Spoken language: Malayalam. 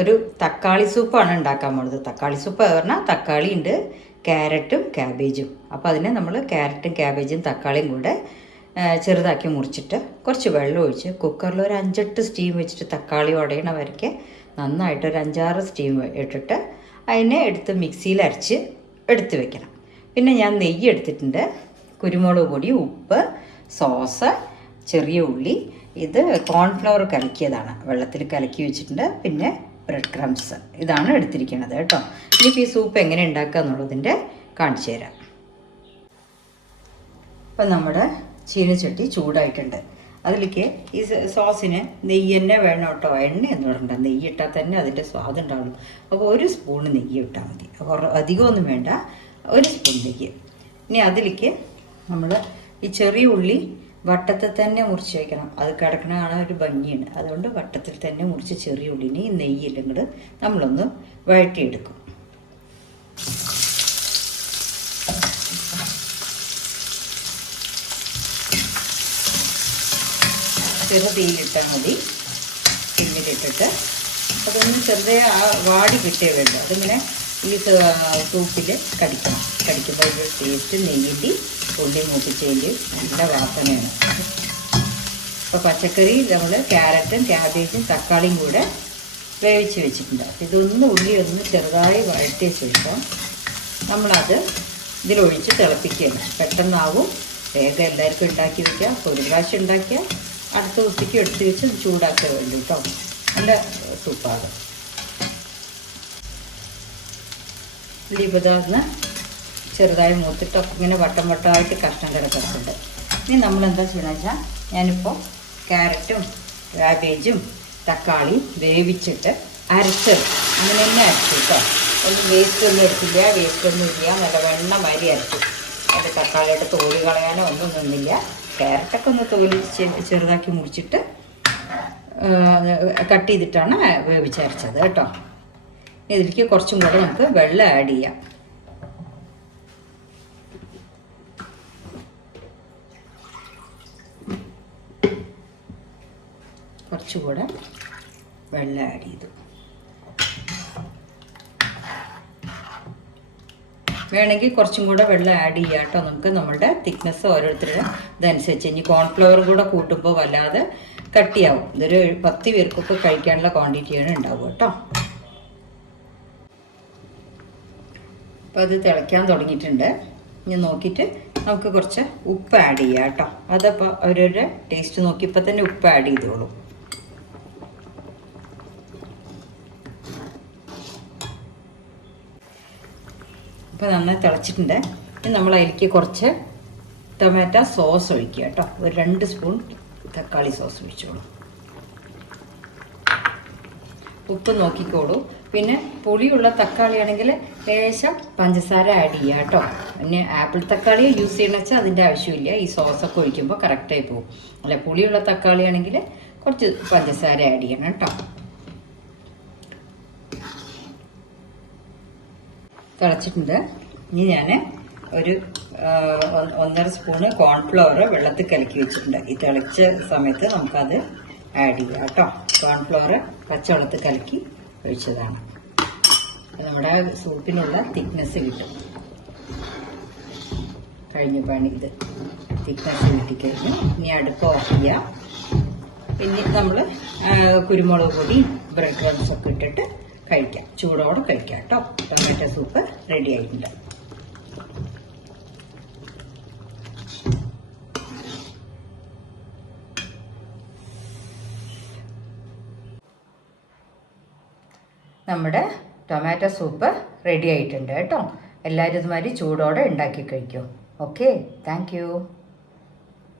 ഒരു തക്കാളി സൂപ്പാണ് ഉണ്ടാക്കാൻ പോണത്. തക്കാളി സൂപ്പ് പറഞ്ഞാൽ തക്കാളി ഉണ്ട് ക്യാരറ്റും ക്യാബേജും. അപ്പോൾ അതിനെ നമ്മൾ ക്യാരറ്റും ക്യാബേജും തക്കാളിയും കൂടെ ചെറുതാക്കി മുറിച്ചിട്ട് കുറച്ച് വെള്ളം ഒഴിച്ച് കുക്കറിൽ ഒരു അഞ്ചെട്ട് സ്റ്റീം വെച്ചിട്ട് തക്കാളി ഉടയണ വരയ്ക്ക് നന്നായിട്ട് ഒരു അഞ്ചാറ് സ്റ്റീം ഇട്ടിട്ട് അതിനെ എടുത്ത് മിക്സിയിൽ അരച്ച് എടുത്ത് വെക്കണം. പിന്നെ ഞാൻ നെയ്യ് എടുത്തിട്ടുണ്ട്. കുരുമുളക് പൊടി ഉപ്പ് സോസ് ചെറിയ ഉള്ളി. ഇത് കോൺഫ്ലവർ കലക്കിയതാണ്. വെള്ളത്തിൽ കലക്കി വെച്ചിട്ടുണ്ട്. പിന്നെ ബ്രെഡ് ക്രംസ് ഇതാണ് എടുത്തിരിക്കുന്നത് കേട്ടോ. ഇനിയിപ്പോൾ ഈ സൂപ്പ് എങ്ങനെ ഉണ്ടാക്കുക എന്നുള്ളതിന്റെ കാണിച്ചു തരാം. ഇപ്പം നമ്മുടെ ചീനച്ചട്ടി ചൂടായിട്ടുണ്ട്. അതിലേക്ക് ഈ സോസിന് നെയ്യ് തന്നെ വേണം കേട്ടോ. എണ്ണ എന്ന് പറഞ്ഞിട്ട് നെയ്യ് ഇട്ടാൽ തന്നെ അതിന്റെ സ്വാദ് ഉണ്ടാവുള്ളൂ. അപ്പോൾ ഒരു സ്പൂൺ നെയ്യ് ഇട്ടാൽ മതി. കുറ അധികമൊന്നും വേണ്ട. ഒരു സ്പൂൺ നെയ്യ്. ഇനി അതിലേക്ക് നമ്മൾ ഈ ചെറിയ ഉള്ളി വട്ടത്തിൽ തന്നെ മുറിച്ച് വയ്ക്കണം അത് കിടക്കണ കാണാൻ ഒരു ഭംഗിയാണ് അതുകൊണ്ട് വട്ടത്തിൽ തന്നെ മുറിച്ച് ചെറിയ ഉള്ളിനെ ഈ നെയ്യിലും കൂടെ നമ്മളൊന്ന് വഴറ്റിയെടുക്കും. ചെറുതീയിലിട്ടാൽ മതി. പിന്നിലിട്ടിട്ട് അതൊന്ന് ചെറുതെ ആ വാടി കിട്ടിയേ വേണ്ട അതിങ്ങനെ ഈ സൂപ്പിൽ കടിക്കണം. കടിക്കുമ്പോൾ ടേസ്റ്റ് നെയ്യിന്റെ ഉള്ളി മൂപ്പിച്ചതിന്റെ നല്ല വാസനയാണ്. അപ്പോൾ പച്ചക്കറി നമ്മൾ ക്യാരറ്റും ക്യാബേജും തക്കാളിയും കൂടെ വേവിച്ച് വെച്ചിട്ടുണ്ട്. അപ്പോൾ ഇതൊന്ന് ഉള്ളി ഒന്ന് ചെറുതായി വഴറ്റിയ ശേഷം നമ്മളത് ഇതിലൊഴിച്ച് തിളപ്പിക്കുകയാണ്. പെട്ടെന്നാവും. വേഗം എല്ലാവർക്കും ഉണ്ടാക്കി വയ്ക്കുക ഒരു പ്രാവശ്യം ഉണ്ടാക്കിയാൽ അടുത്ത ദിവസത്തേക്ക് എടുത്ത് വെച്ച് ചൂടാക്കുക വേണ്ടി കേട്ടോ. നല്ല സൂപ്പാണ്. ഉള്ളി ഇപ്പതാന്ന് ചെറുതായി മൂത്തിട്ടൊക്കെ ഇങ്ങനെ വട്ടം വട്ടമായിട്ട് കഷ്ണം കിടക്കുന്നുണ്ട്. ഇനി നമ്മൾ എന്താ ചെയ്യണമെന്ന് വെച്ചാൽ ഞാനിപ്പോൾ ക്യാരറ്റും ക്യാബേജും തക്കാളി വേവിച്ചിട്ട് അരച്ചത് അങ്ങനെ തന്നെ അരച്ചു കേട്ടോ ഒന്നും വേസ്റ്റ് ഒന്നും എടുത്തില്ല വേസ്റ്റ് ഒന്നും ഇല്ല. നല്ല വെണ്ണ മാതിരി അരച്ചു അതിന്റെ തക്കാളിയുടെ തോൽ കളയാനോ ഒന്നും നിന്നില്ല. ക്യാരറ്റൊക്കെ ഒന്ന് തോലി ചെറുതാക്കി മുറിച്ചിട്ട് കട്ട് ചെയ്തിട്ടാണ് വേവിച്ചരച്ചത് കേട്ടോ ഇതിലേക്ക് കുറച്ചും കൂടെ നമുക്ക് വെള്ളം ആഡ് ചെയ്യാം. കുറച്ചുകൂടെ വെള്ളം ആഡ് ചെയ്തു. വേണമെങ്കിൽ കുറച്ചും കൂടെ വെള്ളം ആഡ് ചെയ്യാം കേട്ടോ നമുക്ക് നമ്മളുടെ തിക്നെസ് ഓരോരുത്തരുടെ ഇതനുസരിച്ച്. ഇനി കോൺഫ്ലവർ കൂടെ കൂട്ടുമ്പോൾ വല്ലാതെ കട്ടിയാവും. ഇതൊരു പത്ത് പേർക്കൊക്കെ കഴിക്കാനുള്ള ക്വാണ്ടിറ്റിയാണ് ഉണ്ടാവുക കേട്ടോ. അപ്പോൾ അത് തിളയ്ക്കാൻ തുടങ്ങിയിട്ടുണ്ട്. ഇനി നോക്കിയിട്ട് നമുക്ക് കുറച്ച് ഉപ്പ് ആഡ് ചെയ്യാം കേട്ടോ. അതപ്പോൾ അവരവരുടെ ടേസ്റ്റ് നോക്കിയപ്പോൾ തന്നെ ഉപ്പ് ആഡ് ചെയ്തോളൂ. ഇപ്പോൾ നന്നായി തിളച്ചിട്ടുണ്ട്. ഇനി നമ്മൾ അതിലേക്ക് കുറച്ച് ടൊമാറ്റോ സോസ് ഒഴിക്കുക കേട്ടോ. ഒരു രണ്ട് സ്പൂൺ തക്കാളി സോസ് ഒഴിച്ചോളൂ. ഉപ്പ് നോക്കിക്കോളൂ. പിന്നെ പുളിയുള്ള തക്കാളി ആണെങ്കിൽ ലേശം പഞ്ചസാര ആഡ് ചെയ്യുക കേട്ടോ. പിന്നെ ആപ്പിൾ തക്കാളി യൂസ് ചെയ്യണം വെച്ചാൽ അതിന്റെ ആവശ്യമില്ല. ഈ സോസൊക്കെ ഒഴിക്കുമ്പോൾ കറക്റ്റായി പോകും. അല്ല പുളിയുള്ള തക്കാളി ആണെങ്കിൽ കുറച്ച് പഞ്ചസാര ആഡ് ചെയ്യണം കേട്ടോ. തിളച്ചിട്ടുണ്ട്. ഇനി ഞാൻ ഒരു ഒന്നര സ്പൂണ് കോൺഫ്ലവർ വെള്ളത്തിൽ കലക്കി വെച്ചിട്ടുണ്ട്. ഈ തിളച്ച സമയത്ത് നമുക്കത് ആഡ് ചെയ്യാം കേട്ടോ. കോൺഫ്ലവർ പച്ചവെള്ളത്തിൽ കലക്കി ഒഴിച്ചതാണ്. നമ്മുടെ സൂപ്പിനുള്ള തിക്നെസ് കിട്ടും. കഴിഞ്ഞ പണി ഇത്. തിക്നെസ് കിട്ടിക്കഴിഞ്ഞു. ഇനി അടുപ്പ് ഓഫ് ചെയ്യാം. പിന്നെ നമ്മൾ കുരുമുളക് പൊടി ബ്രെഡ് ക്രംസ് ഒക്കെ ഇട്ടിട്ട് കഴിക്കാം. ചൂടോടെ കഴിക്കാം കേട്ടോ. ടൊമാറ്റോ സൂപ്പ് റെഡി ആയിട്ടുണ്ട്. നമ്മുടെ ടൊമാറ്റോ സൂപ്പ് റെഡി ആയിട്ടുണ്ട് കേട്ടോ. എല്ലാവരും ഇതുമാതിരി ചൂടോടെ ഉണ്ടാക്കി കഴിക്കും. Okay thank